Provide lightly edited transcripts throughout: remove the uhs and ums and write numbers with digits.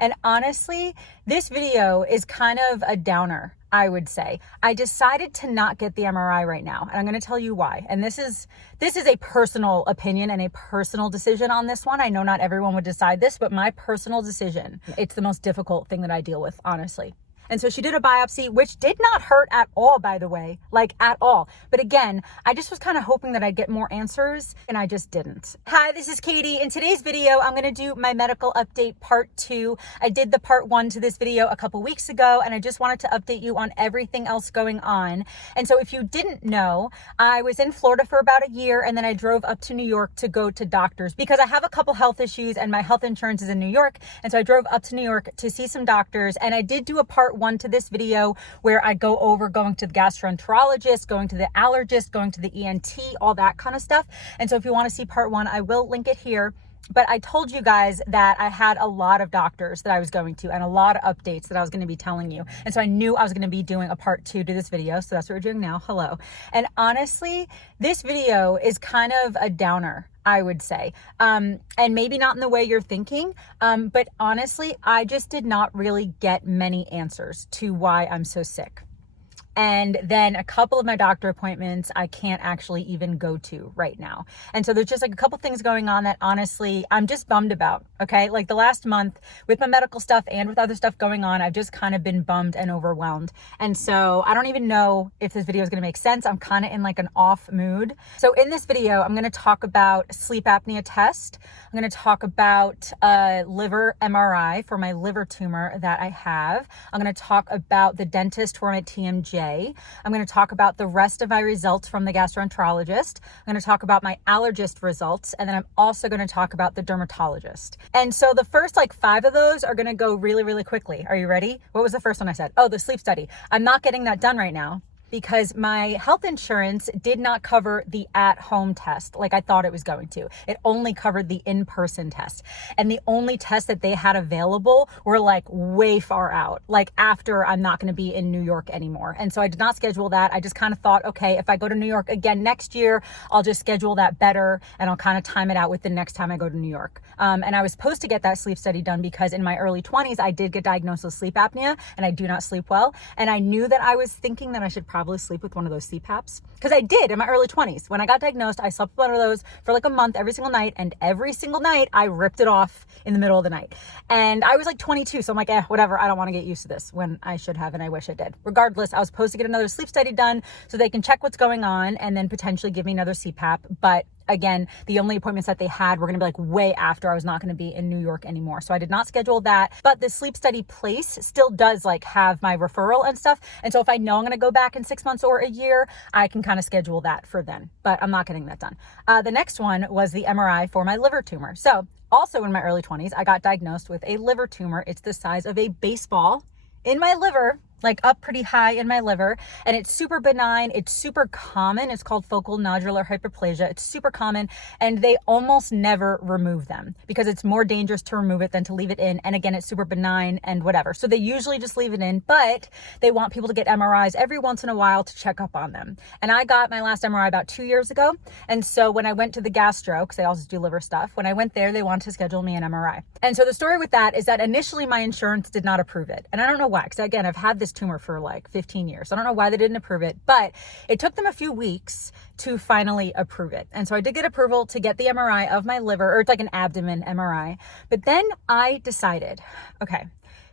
And honestly, this video is kind of a downer, I would say. I decided to not get the MRI right now, and I'm going to tell you why. And this is a personal opinion and a personal decision on this one. I know not everyone would decide this, but my personal decision. It's the most difficult thing that I deal with, honestly. And so she did a biopsy, which did not hurt at all, by the way, like at all. But again, I just was kind of hoping that I'd get more answers, and I just didn't. Hi, this is Katie. In today's video, I'm gonna do my medical update part 2. I did the part 1 to this video a couple weeks ago, and I just wanted to update you on everything else going on. And so if you didn't know, I was in Florida for about a year, and then I drove up to New York to go to doctors because I have a couple health issues and my health insurance is in New York. And so I drove up to New York to see some doctors, and I did do a part 1 to this video where I go over going to the gastroenterologist, going to the allergist, going to the ENT, all that kind of stuff. And so if you want to see part 1, I will link it here. But I told you guys that I had a lot of doctors that I was going to and a lot of updates that I was going to be telling you. And so I knew I was going to be doing a part 2 to this video. So that's what we're doing now. Hello. And honestly, this video is kind of a downer, I would say. And maybe not in the way you're thinking. But honestly, I just did not really get many answers to why I'm so sick. And then a couple of my doctor appointments I can't actually even go to right now. And so there's just like a couple things going on that honestly I'm just bummed about. Okay. Like the last month with my medical stuff and with other stuff going on, I've just kind of been bummed and overwhelmed. And so I don't even know if this video is going to make sense. I'm kind of in like an off mood. So in this video, I'm going to talk about sleep apnea test. I'm going to talk about liver MRI for my liver tumor that I have. I'm going to talk about the dentist for my TMJ. I'm going to talk about the rest of my results from the gastroenterologist. I'm going to talk about my allergist results. And then I'm also going to talk about the dermatologist. And so the first like 5 of those are going to go really, really quickly. Are you ready? What was the first one I said? Oh, the sleep study. I'm not getting that done right now because my health insurance did not cover the at-home test like I thought it was going to. It only covered the in-person test. And the only tests that they had available were like way far out, like after I'm not going to be in New York anymore. And so I did not schedule that. I just kind of thought, okay, if I go to New York again next year, I'll just schedule that better and I'll kind of time it out with the next time I go to New York. And I was supposed to get that sleep study done because in my early 20s, I did get diagnosed with sleep apnea and I do not sleep well. And I knew that I was thinking that I should probably sleep with one of those CPAPs because I did in my early 20s. When I got diagnosed, I slept with one of those for like a month every single night, and every single night I ripped it off in the middle of the night. And I was like 22, so I'm like, whatever, I don't want to get used to this, when I should have, and I wish I did. Regardless, I was supposed to get another sleep study done so they can check what's going on and then potentially give me another CPAP. But again, the only appointments that they had were going to be like way after I was not going to be in New York anymore. So I did not schedule that, but the sleep study place still does like have my referral and stuff. And so if I know I'm going to go back in 6 months or a year, I can kind of schedule that for then, but I'm not getting that done. The next one was the MRI for my liver tumor. So also in my early 20s, I got diagnosed with a liver tumor. It's the size of a baseball in my liver, like up pretty high in my liver, and it's super benign. It's super common. It's called focal nodular hyperplasia. It's super common, and they almost never remove them because it's more dangerous to remove it than to leave it in. And again, it's super benign and whatever. So they usually just leave it in, but they want people to get MRIs every once in a while to check up on them. And I got my last MRI about 2 years ago. And so when I went to the gastro, because they also do liver stuff, when I went there, they wanted to schedule me an MRI. And so the story with that is that initially my insurance did not approve it. And I don't know why, because again, I've had this tumor for like 15 years. I don't know why they didn't approve it, but it took them a few weeks to finally approve it. And so I did get approval to get the MRI of my liver, or it's like an abdomen MRI. But then I decided, okay,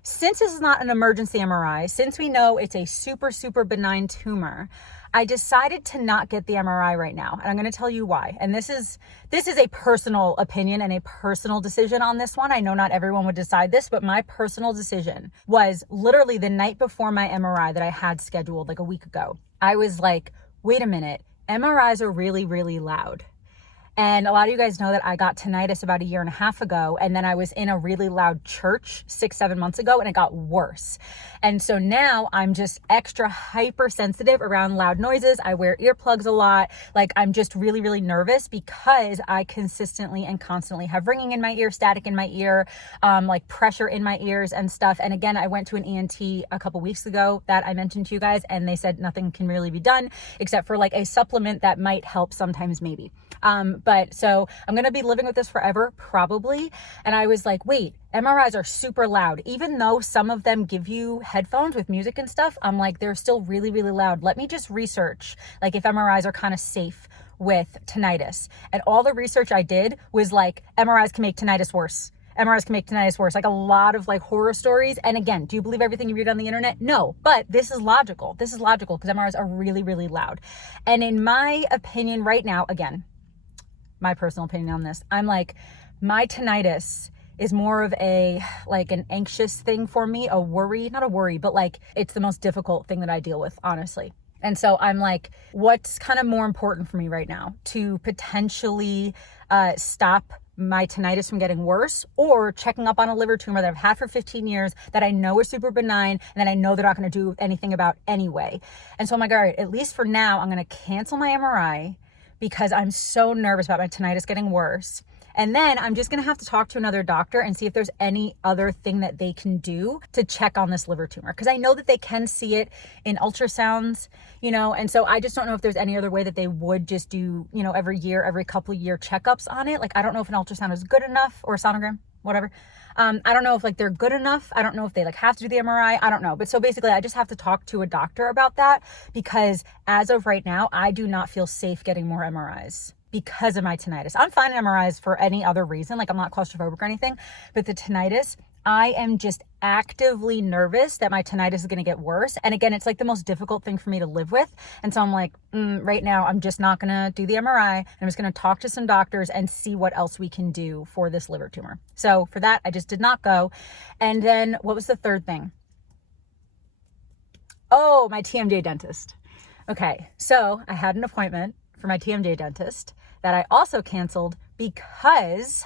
since this is not an emergency MRI, since we know it's a super, super benign tumor, I decided to not get the MRI right now. And I'm going to tell you why. And this is a personal opinion and a personal decision on this one. I know not everyone would decide this, but my personal decision was literally the night before my MRI that I had scheduled like a week ago. I was like, wait a minute, MRIs are really, really loud. And a lot of you guys know that I got tinnitus about 1.5 years ago. And then I was in a really loud church 6-7 months ago, and it got worse. And so now I'm just extra hypersensitive around loud noises. I wear earplugs a lot. Like I'm just really, really nervous because I consistently and constantly have ringing in my ear, static in my ear, like pressure in my ears and stuff. And again, I went to an ENT a couple weeks ago that I mentioned to you guys, and they said nothing can really be done except for like a supplement that might help sometimes maybe. But so I'm going to be living with this forever, probably. And I was like, wait, MRIs are super loud. Even though some of them give you headphones with music and stuff, I'm like, they're still really, really loud. Let me just research like if MRIs are kind of safe with tinnitus. And all the research I did was like, MRIs can make tinnitus worse. MRIs can make tinnitus worse. Like a lot of like horror stories. And again, do you believe everything you read on the internet? No, but this is logical. This is logical because MRIs are really, really loud. And in my opinion right now, again, my personal opinion on this, I'm like, my tinnitus is more of a, like an anxious thing for me, a worry, not a worry, but like it's the most difficult thing that I deal with, honestly. And so I'm like, what's kind of more important for me right now to potentially stop my tinnitus from getting worse, or checking up on a liver tumor that I've had for 15 years that I know is super benign and that I know they're not going to do anything about anyway. And so I'm like, all right, at least for now, I'm going to cancel my MRI because I'm so nervous about my tinnitus getting worse. And then I'm just going to have to talk to another doctor and see if there's any other thing that they can do to check on this liver tumor. Because I know that they can see it in ultrasounds, you know, and so I just don't know if there's any other way that they would just do, you know, every year, every couple of year checkups on it. Like, I don't know if an ultrasound is good enough, or a sonogram, whatever. I don't know if like they're good enough. I don't know if they like have to do the MRI. I don't know. But so basically I just have to talk to a doctor about that, because as of right now, I do not feel safe getting more MRIs because of my tinnitus. I'm fine in MRIs for any other reason. Like, I'm not claustrophobic or anything, but the tinnitus, I am just actively nervous that my tinnitus is going to get worse. And again, it's like the most difficult thing for me to live with. And so I'm like, right now, I'm just not going to do the MRI. I'm just going to talk to some doctors and see what else we can do for this liver tumor. So for that, I just did not go. And then what was the third thing? Oh, my TMJ dentist. Okay. So I had an appointment for my TMJ dentist that I also canceled because,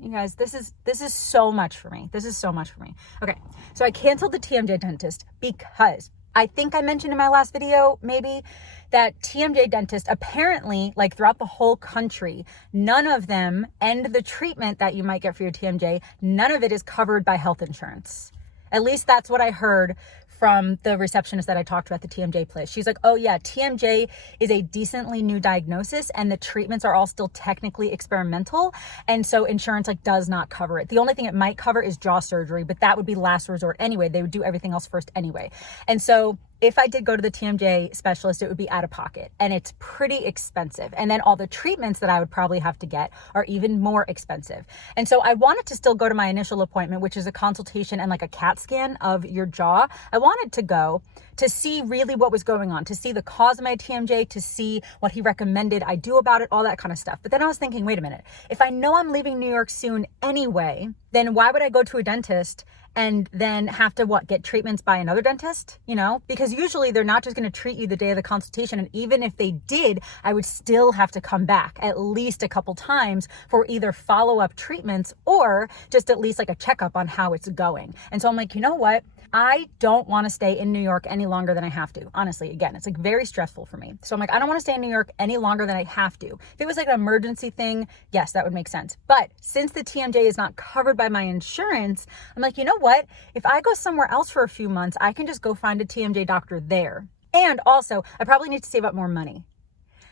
you guys, this is so much for me. This is so much for me. Okay. So I canceled the TMJ dentist because I think I mentioned in my last video, maybe, that TMJ dentist apparently, like throughout the whole country, none of them, and the treatment that you might get for your TMJ, none of it is covered by health insurance. At least that's what I heard from the receptionist that I talked to at the TMJ place. She's like, oh yeah, TMJ is a decently new diagnosis and the treatments are all still technically experimental. And so insurance like does not cover it. The only thing it might cover is jaw surgery, but that would be last resort anyway. They would do everything else first anyway. And so if I did go to the TMJ specialist, it would be out of pocket and it's pretty expensive. And then all the treatments that I would probably have to get are even more expensive. And so I wanted to still go to my initial appointment, which is a consultation and like a CAT scan of your jaw. I wanted to go to see really what was going on, to see the cause of my TMJ, to see what he recommended I do about it, all that kind of stuff. But then I was thinking, wait a minute, if I know I'm leaving New York soon anyway, then why would I go to a dentist and then have to get treatments by another dentist, you know? Because usually they're not just going to treat you the day of the consultation. And even if they did, I would still have to come back at least a couple times for either follow-up treatments or just at least like a checkup on how it's going. And so I'm like, you know what? I don't want to stay in New York any longer than I have to. Honestly, again, it's like very stressful for me. So I'm like, I don't want to stay in New York any longer than I have to. If it was like an emergency thing, yes, that would make sense. But since the TMJ is not covered by my insurance, I'm like, you know what? If I go somewhere else for a few months, I can just go find a TMJ doctor there. And also, I probably need to save up more money.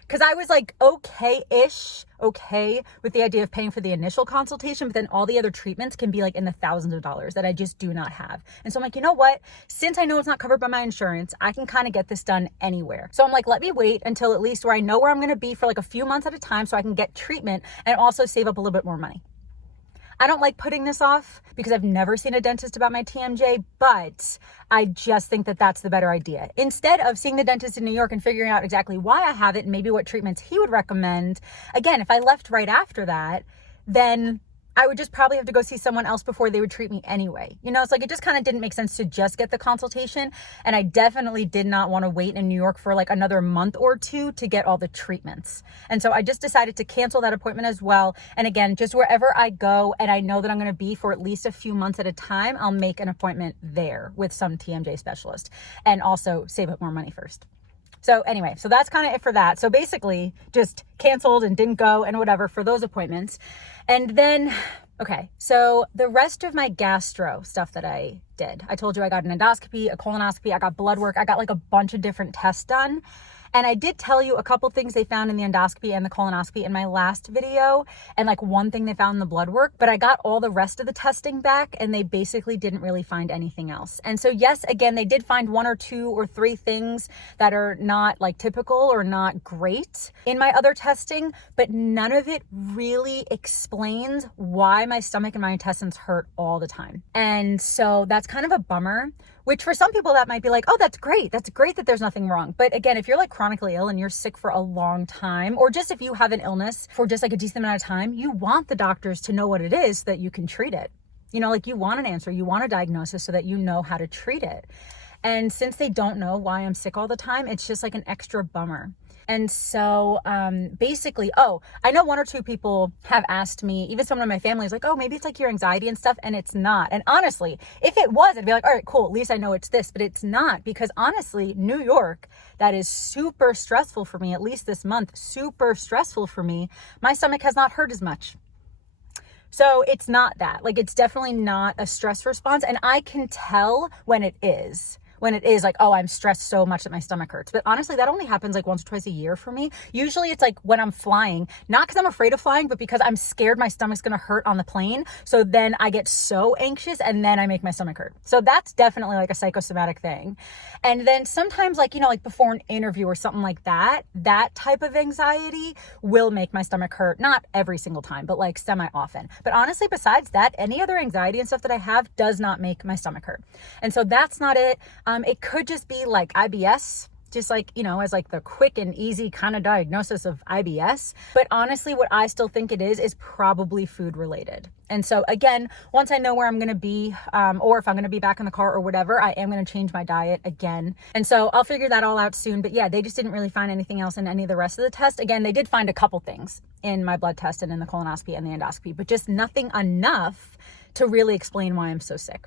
Because I was like okay with the idea of paying for the initial consultation, but then all the other treatments can be like in the thousands of dollars that I just do not have. And so I'm like, you know what? Since I know it's not covered by my insurance, I can kind of get this done anywhere. So I'm like, let me wait until at least where I know where I'm going to be for like a few months at a time so I can get treatment and also save up a little bit more money. I don't like putting this off because I've never seen a dentist about my TMJ, but I just think that that's the better idea. Instead of seeing the dentist in New York and figuring out exactly why I have it and maybe what treatments he would recommend, again, if I left right after that, then I would just probably have to go see someone else before they would treat me anyway. You know, it's like, it just kind of didn't make sense to just get the consultation. And I definitely did not want to wait in New York for like another month or two to get all the treatments. And so I just decided to cancel that appointment as well. And again, just wherever I go and I know that I'm going to be for at least a few months at a time, I'll make an appointment there with some TMJ specialist and also save up more money first. So anyway, so that's kind of it for that. So basically just canceled and didn't go and whatever for those appointments. And then, okay, so the rest of my gastro stuff that I did, I told you I got an endoscopy, a colonoscopy, I got blood work, I got like a bunch of different tests done. And I did tell you a couple things they found in the endoscopy and the colonoscopy in my last video, and like one thing they found in the blood work, but I got all the rest of the testing back and they basically didn't really find anything else. And so yes, again, they did find 1 or 2 or 3 things that are not like typical or not great in my other testing, but none of it really explains why my stomach and my intestines hurt all the time. And so that's kind of a bummer, which for some people that might be like, oh, that's great. That's great that there's nothing wrong. But again, if you're like chronically ill and you're sick for a long time, or just if you have an illness for just like a decent amount of time, you want the doctors to know what it is so that you can treat it. You know, like you want an answer, you want a diagnosis so that you know how to treat it. And since they don't know why I'm sick all the time, it's just like an extra bummer. And so basically, I know 1 or 2 people have asked me, even someone in my family is like, oh, maybe it's like your anxiety and stuff. And it's not. And honestly, if it was, I'd be like, all right, cool. At least I know it's this, but it's not, because honestly, New York, that is super stressful for me, at least this month, super stressful for me. My stomach has not hurt as much. So it's not that. Like, it's definitely not a stress response. And I can tell when it is. When it is like, oh, I'm stressed so much that my stomach hurts. But honestly, that only happens like once or twice a year for me. Usually it's like when I'm flying, not because I'm afraid of flying, but because I'm scared my stomach's going to hurt on the plane. So then I get so anxious and then I make my stomach hurt. So that's definitely like a psychosomatic thing. And then sometimes like, you know, like before an interview or something like that, that type of anxiety will make my stomach hurt. Not every single time, but like semi-often. But honestly, besides that, any other anxiety and stuff that I have does not make my stomach hurt. And so that's not it. It could just be like IBS, just like, you know, as like the quick and easy kind of diagnosis of IBS. But honestly, what I still think it is probably food related. And so again, once I know where I'm going to be, or if I'm going to be back in the car or whatever, I am going to change my diet again. And so I'll figure that all out soon. But yeah, they just didn't really find anything else in any of the rest of the tests. Again, they did find a couple things in my blood test and in the colonoscopy and the endoscopy, but just nothing enough to really explain why I'm so sick.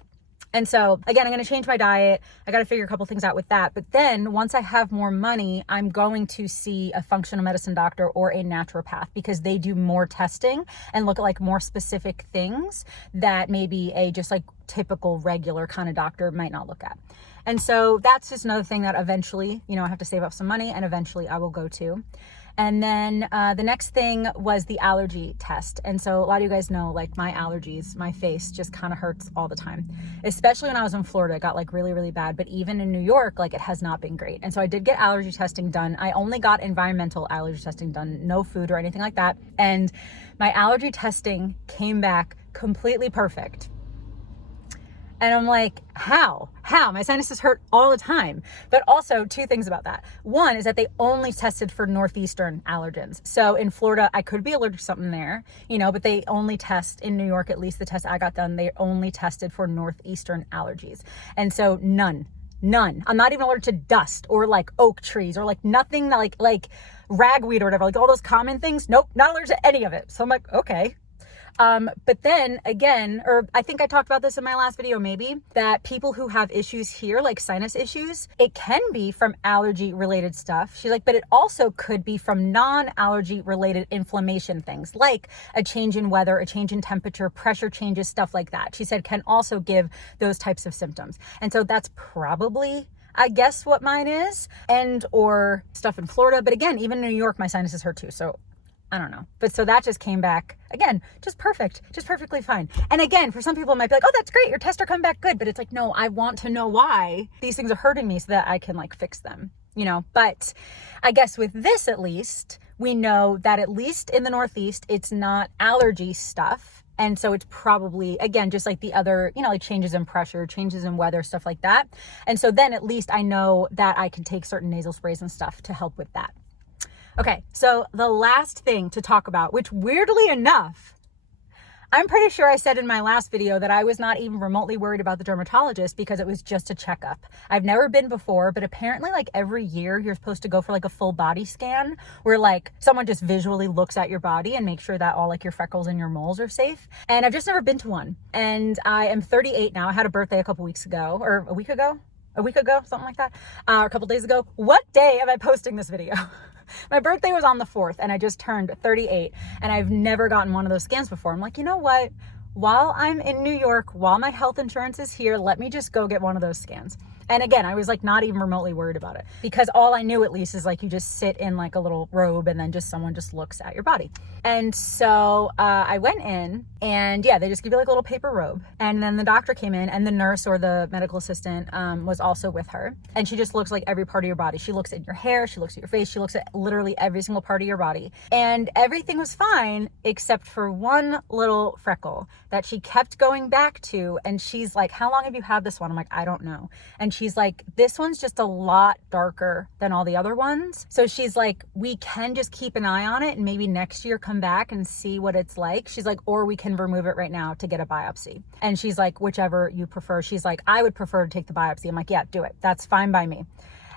And so again, I'm going to change my diet. I got to figure a couple things out with that. But then once I have more money, I'm going to see a functional medicine doctor or a naturopath, because they do more testing and look at like more specific things that maybe a just like typical regular kind of doctor might not look at. And so that's just another thing that eventually, you know, I have to save up some money and eventually I will go to. And then the next thing was the allergy test. And so a lot of you guys know, like my allergies, my face just kind of hurts all the time, especially when I was in Florida. It got like really, really bad. But even in New York, like it has not been great. And so I did get allergy testing done. I only got environmental allergy testing done, no food or anything like that. And my allergy testing came back completely perfect. And I'm like, how? My sinuses hurt all the time. But also 2 things about that. One is that they only tested for northeastern allergens. So in Florida, I could be allergic to something there, you know, but they only test in New York, at least the test I got done, they only tested for northeastern allergies. And so none. I'm not even allergic to dust or like oak trees or like nothing that like ragweed or whatever, like all those common things. Nope, not allergic to any of it. So I'm like, okay. But then again, or I think I talked about this in my last video, maybe, that people who have issues here, like sinus issues, it can be from allergy related stuff. She's like, but it also could be from non-allergy related inflammation things, like a change in weather, a change in temperature, pressure changes, stuff like that. She said can also give those types of symptoms. And so that's probably, I guess, what mine is, and or stuff in Florida. But again, even in New York, my sinuses hurt too. So I don't know. But so that just came back again, just perfect, just perfectly fine. And again, for some people it might be like, oh, that's great, your tests are coming back good. But it's like, no, I want to know why these things are hurting me so that I can like fix them, you know. But I guess with this, at least we know that at least in the Northeast, it's not allergy stuff. And so it's probably, again, just like the other, you know, like changes in pressure, changes in weather, stuff like that. And so then at least I know that I can take certain nasal sprays and stuff to help with that. Okay, so the last thing to talk about, which weirdly enough, I'm pretty sure I said in my last video that I was not even remotely worried about the dermatologist because it was just a checkup. I've never been before, but apparently like every year you're supposed to go for like a full body scan where like someone just visually looks at your body and makes sure that all like your freckles and your moles are safe. And I've just never been to one. And I am 38 now. I had a birthday a couple weeks ago, or a week ago, something like that, or a couple days ago. What day am I posting this video? My birthday was on the 4th and I just turned 38 and I've never gotten one of those scans before. I'm like, you know what? While I'm in New York, while my health insurance is here, let me just go get one of those scans. And again, I was like not even remotely worried about it because all I knew at least is like you just sit in like a little robe and then just someone just looks at your body. And so I went in and yeah, they just give you like a little paper robe. And then the doctor came in and the nurse or the medical assistant was also with her. And she just looks like every part of your body. She looks at your hair, she looks at your face, she looks at literally every single part of your body. And everything was fine except for one little freckle that she kept going back to. And she's like, how long have you had this one? I'm like, I don't know. And she's like, this one's just a lot darker than all the other ones. So she's like, we can just keep an eye on it and maybe next year come back and see what it's like. She's like, or we can remove it right now to get a biopsy. And she's like, whichever you prefer. She's like, I would prefer to take the biopsy. I'm like, yeah, do it. That's fine by me.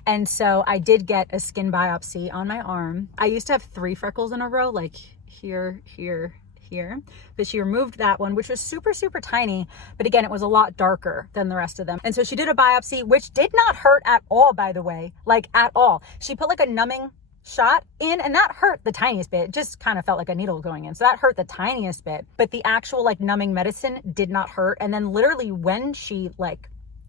And so I did get a skin biopsy on my arm. I used to have 3 freckles in a row, like here, here, here, but she removed that one, which was super, super tiny. But again, it was a lot darker than the rest of them. And so she did a biopsy, which did not hurt at all, by the way, like at all. She put like a numbing shot in and that hurt the tiniest bit. It just kind of felt like a needle going in. So that hurt the tiniest bit, but the actual like numbing medicine did not hurt. And then literally when she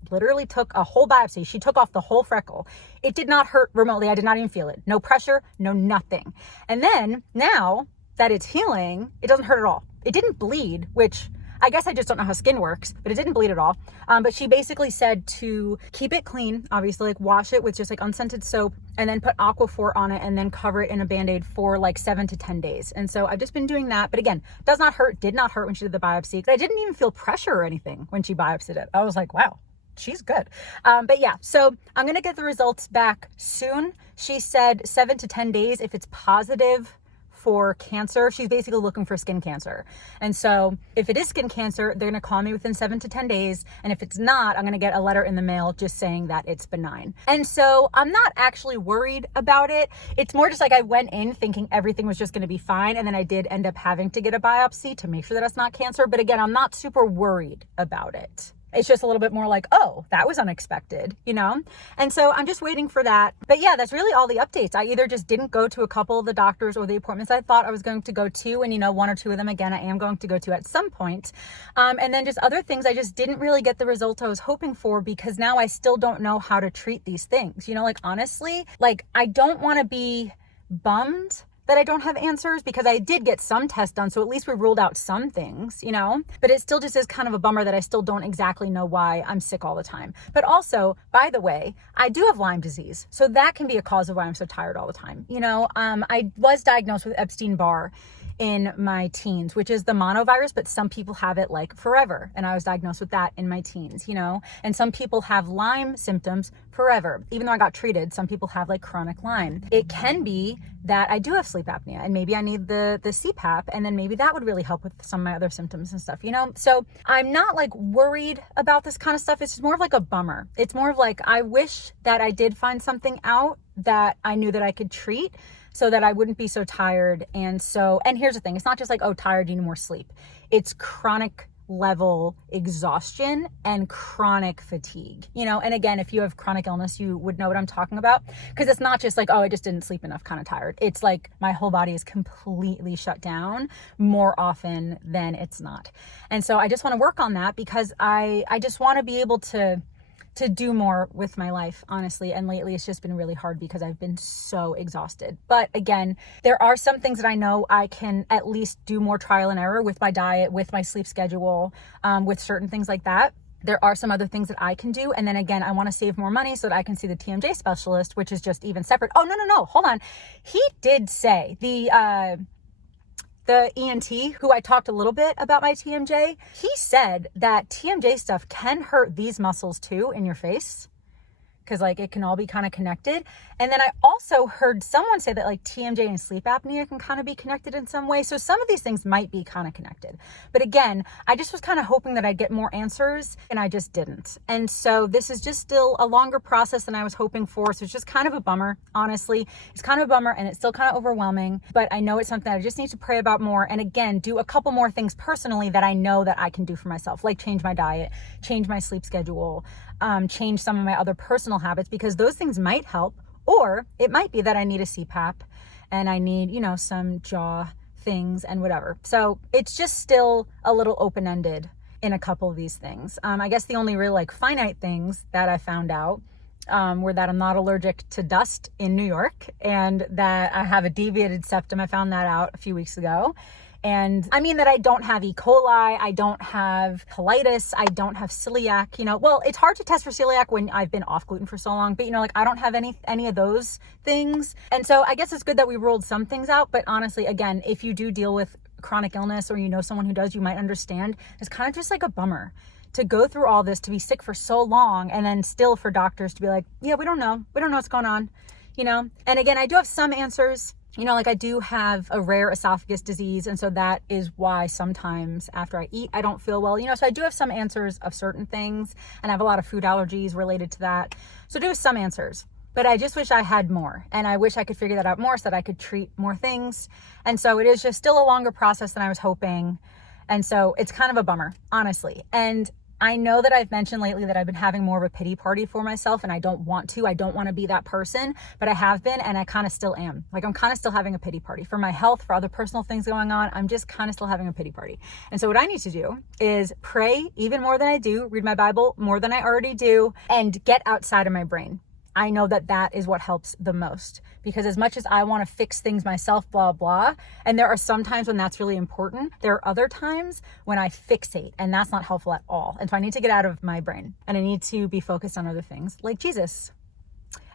literally took a whole biopsy, she took off the whole freckle. It did not hurt remotely. I did not even feel it. No pressure, no nothing. And then now that it's healing, it doesn't hurt at all. It didn't bleed, which I guess I just don't know how skin works, but it didn't bleed at all. But she basically said to keep it clean, obviously, like wash it with just like unscented soap and then put Aquaphor on it and then cover it in a Band-Aid for like 7 to 10 days. And so I've just been doing that. But again, does not hurt, did not hurt when she did the biopsy. I didn't even feel pressure or anything when she biopsied it. I was like, wow, she's good. But yeah, so I'm going to get the results back soon. She said 7 to 10 days if it's positive for cancer. She's basically looking for skin cancer. And so if it is skin cancer, they're going to call me within 7 to 10 days. And if it's not, I'm going to get a letter in the mail just saying that it's benign. And so I'm not actually worried about it. It's more just like I went in thinking everything was just going to be fine. And then I did end up having to get a biopsy to make sure that it's not cancer. But again, I'm not super worried about it. It's just a little bit more like, oh, that was unexpected, you know? And so I'm just waiting for that. But yeah, that's really all the updates. I either just didn't go to a couple of the doctors or the appointments I thought I was going to go to. And, you know, 1 or 2 of them, again, I am going to go to at some point. And then just other things, I just didn't really get the results I was hoping for because now I still don't know how to treat these things. You know, like, honestly, like, I don't want to be bummed that I don't have answers because I did get some tests done. So at least we ruled out some things, you know, but it still just is kind of a bummer that I still don't exactly know why I'm sick all the time. But also, by the way, I do have Lyme disease. So that can be a cause of why I'm so tired all the time. You know, I was diagnosed with Epstein-Barr in my teens, which is the monovirus, but some people have it like forever. And I was diagnosed with that in my teens, you know, and some people have Lyme symptoms forever. Even though I got treated, some people have like chronic Lyme. It can be that I do have sleep apnea and maybe I need the CPAP and then maybe that would really help with some of my other symptoms and stuff, you know? So I'm not like worried about this kind of stuff. It's just more of like a bummer. It's more of like, I wish that I did find something out that I knew that I could treat so that I wouldn't be so tired. And here's the thing, it's not just like, oh, tired, you need more sleep. It's chronic level exhaustion and chronic fatigue, you know? And again, if you have chronic illness, you would know what I'm talking about because it's not just like, oh, I just didn't sleep enough kind of tired. It's like my whole body is completely shut down more often than it's not. And so I just want to work on that because I just want to be able to do more with my life, honestly. And lately it's just been really hard because I've been so exhausted. But again, there are some things that I know I can at least do more trial and error with my diet, with my sleep schedule, with certain things like that. There are some other things that I can do. And then again, I want to save more money so that I can see the TMJ specialist, which is just even separate. Oh, no, hold on. He did say the ENT, who I talked a little bit about my TMJ, he said that TMJ stuff can hurt these muscles too in your face because like it can all be kind of connected. And then I also heard someone say that like TMJ and sleep apnea can kind of be connected in some way. So some of these things might be kind of connected. But again, I just was kind of hoping that I'd get more answers and I just didn't. And so this is just still a longer process than I was hoping for. So it's just kind of a bummer, honestly. It's kind of a bummer and it's still kind of overwhelming, but I know it's something that I just need to pray about more. And again, do a couple more things personally that I know that I can do for myself, like change my diet, change my sleep schedule, change some of my other personal habits because those things might help. Or it might be that I need a CPAP and I need, you know, some jaw things and whatever. So it's just still a little open-ended in a couple of these things. I guess the only real like finite things that I found out were that I'm not allergic to dust in New York, and that I have a deviated septum. I found that out a few weeks ago. And I mean that I don't have E. coli, I don't have colitis, I don't have celiac, well, it's hard to test for celiac when I've been off gluten for so long, but like I don't have any of those things. And so I guess it's good that we ruled some things out, but honestly, again, if you do deal with chronic illness or someone who does, you might understand. It's kind of just like a bummer to go through all this, to be sick for so long, and then still for doctors to be like, yeah, we don't know what's going on, And again, I do have some answers. Like I do have a rare esophagus disease. And so that is why sometimes after I eat, I don't feel well, so I do have some answers of certain things, and I have a lot of food allergies related to that. So I do have some answers, but I just wish I had more, and I wish I could figure that out more so that I could treat more things. And so it is just still a longer process than I was hoping. And so it's kind of a bummer, honestly. And I know that I've mentioned lately that I've been having more of a pity party for myself, and I don't want to be that person, but I have been, and I kind of still am. Like I'm kind of still having a pity party for my health, for other personal things going on. I'm just kind of still having a pity party. And so what I need to do is pray even more than I do, read my Bible more than I already do, and get outside of my brain. I know that that is what helps the most, because as much as I want to fix things myself, blah, blah, and there are some times when that's really important, there are other times when I fixate, and that's not helpful at all. And so I need to get out of my brain, and I need to be focused on other things like Jesus.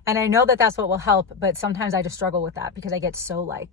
And I know that that's what will help, but sometimes I just struggle with that because I get so I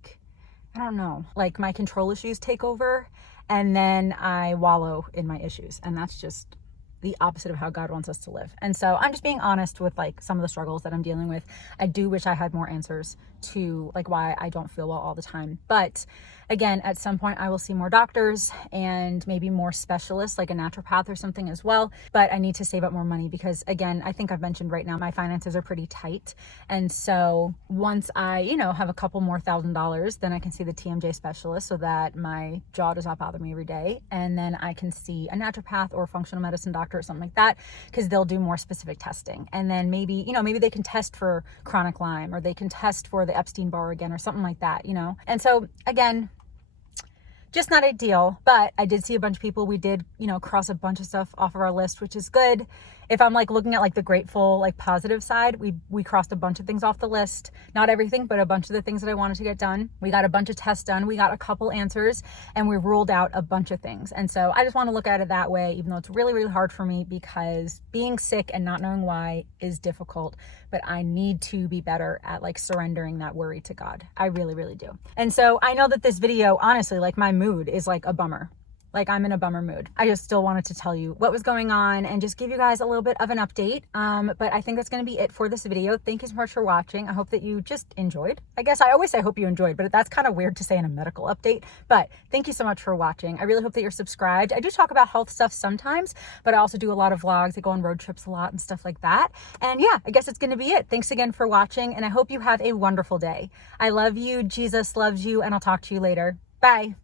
don't know, like my control issues take over, and then I wallow in my issues, and that's just the opposite of how God wants us to live. And so I'm just being honest with some of the struggles that I'm dealing with. I do wish I had more answers to why I don't feel well all the time. But again, at some point I will see more doctors and maybe more specialists, like a naturopath or something as well. But I need to save up more money because, again, I think I've mentioned right now, my finances are pretty tight. And so once I, have a couple more $1,000s, then I can see the TMJ specialist so that my jaw does not bother me every day. And then I can see a naturopath or a functional medicine doctor or something like that, because they'll do more specific testing. And then maybe they can test for chronic Lyme, or they can test for the Epstein-Barr again, or something like that, And so again, just not ideal, but I did see a bunch of people. We did, cross a bunch of stuff off of our list, which is good. If I'm looking at the grateful, positive side, we crossed a bunch of things off the list. Not everything, but a bunch of the things that I wanted to get done. We got a bunch of tests done. We got a couple answers, and we ruled out a bunch of things. And so I just want to look at it that way, even though it's really, really hard for me, because being sick and not knowing why is difficult. But I need to be better at surrendering that worry to God. I really, really do. And so I know that this video, honestly, my mood is a bummer. I'm in a bummer mood. I just still wanted to tell you what was going on and just give you guys a little bit of an update. But I think that's going to be it for this video. Thank you so much for watching. I hope that you just enjoyed. I guess I always say I hope you enjoyed, but that's kind of weird to say in a medical update. But thank you so much for watching. I really hope that you're subscribed. I do talk about health stuff sometimes, but I also do a lot of vlogs. I go on road trips a lot and stuff like that. And yeah, I guess it's going to be it. Thanks again for watching, and I hope you have a wonderful day. I love you. Jesus loves you, and I'll talk to you later. Bye.